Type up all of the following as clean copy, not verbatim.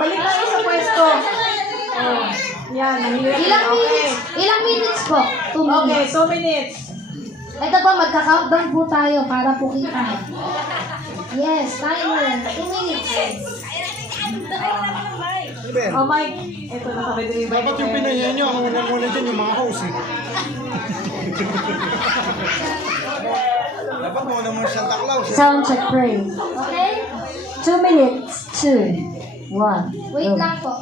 Balik tayo sa pwesto. Yan, Ilang minutes po? 2 minutes. Okay, 2 minutes. Ito po, magka-countdown po tayo para po kita. Yes, timer. 2 minutes. Oh, Mike. Ito, nakabay din yung Dapat yung pinahiya nyo, ang muna dyan yung mga host eh. Dapat muna muna Santa Claus. Sound check, pray. Okay? 2 minutes. 2, 1. Wait lang po.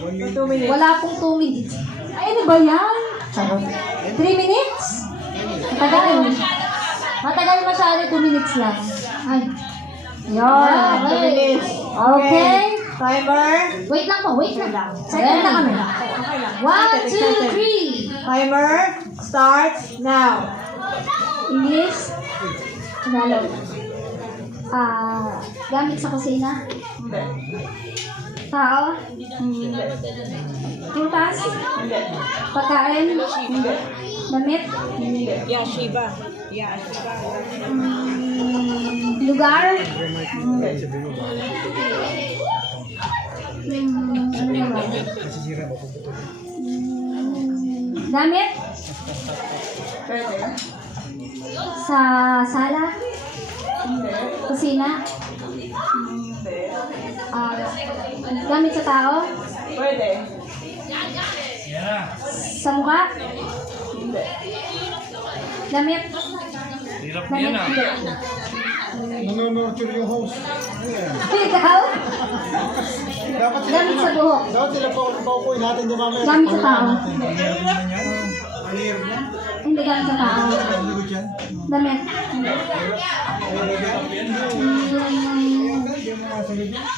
2 minutes. Wala pong 2 minutes. Ay, ano ba yan? 3 minutes? Matagal. Matagal masyado, 2 minutes lang. Ay. Yan. 2 minutes. Okay. Timer. Wait lang po, wait lang. Second na kami. Okay lang. 1, 2, 3. Timer starts now. English. Tagalog. Gamit sa kusina. Hindi. Tao. Hindi. Prutas. Hindi. Pagkain. Hindi. Damit. Hindi. Lugar. Ano ba? Gamit. Pwede. Sa sala. Hindi. Kusina. Hindi. Gamit sa tao. Pwede. Sa mukha. Hindi. Damit. Hirap Damit. yan ah. Nanonurture yung host. Ayan. Ikaw. Dapat sila Gamit sa buhok. Dapat sila paupuin natin di mamaya. Gamit sa tao. Ang hirap na. Hindi gamit sa tao. Ang likod yan. Damit.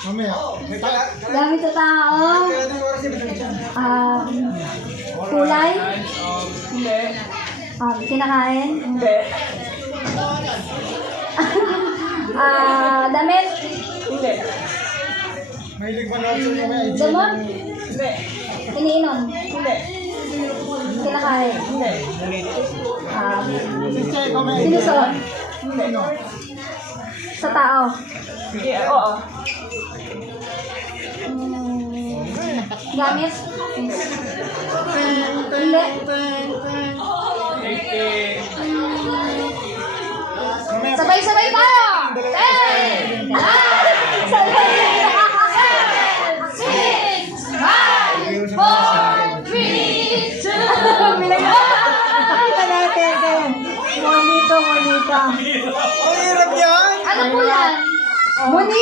Mamaya. Gamit sa tao. Kulay. Hindi. Kinakain. Hindi. Damit. Hindi. Mahilig pa nurture mamaya. Gamot. Hindi. Iniinom. Hindi. Kinakain. Hindi. Check mamaya. Sinusuot. Hindi. Sa tao. Yeah, oo. Gamit. Hindi. Sabay-sabay tayo! 10! 9! Sabay! 6! 5! 4! 3! 2! Kita natin. Monito. Ang hirap yan! Ano po yan? Monito.